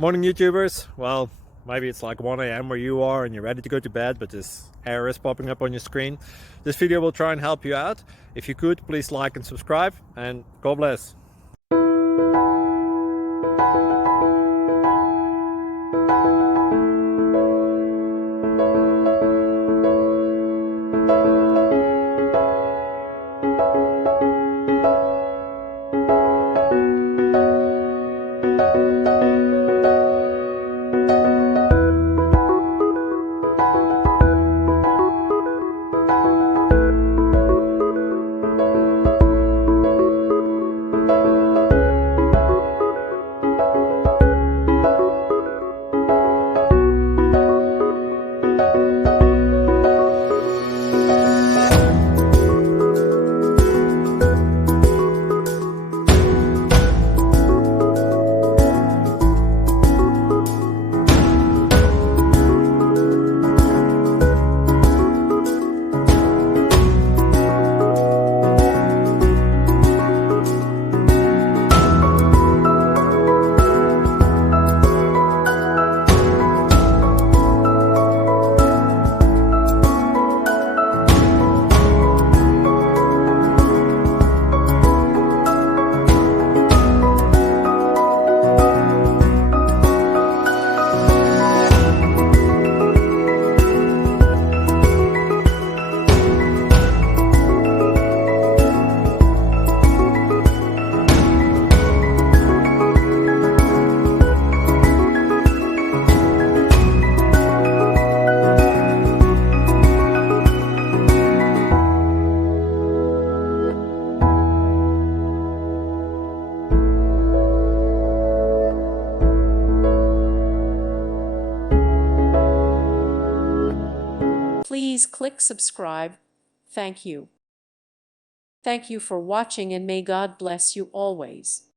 Morning YouTubers. Well, maybe it's like 1 a.m. where you are and you're ready to go to bed, but this error is popping up on your screen. This video will try and help you out. If you could, please like and subscribe, and God bless. Please click subscribe. Thank you. Thank you for watching, and may God bless you always.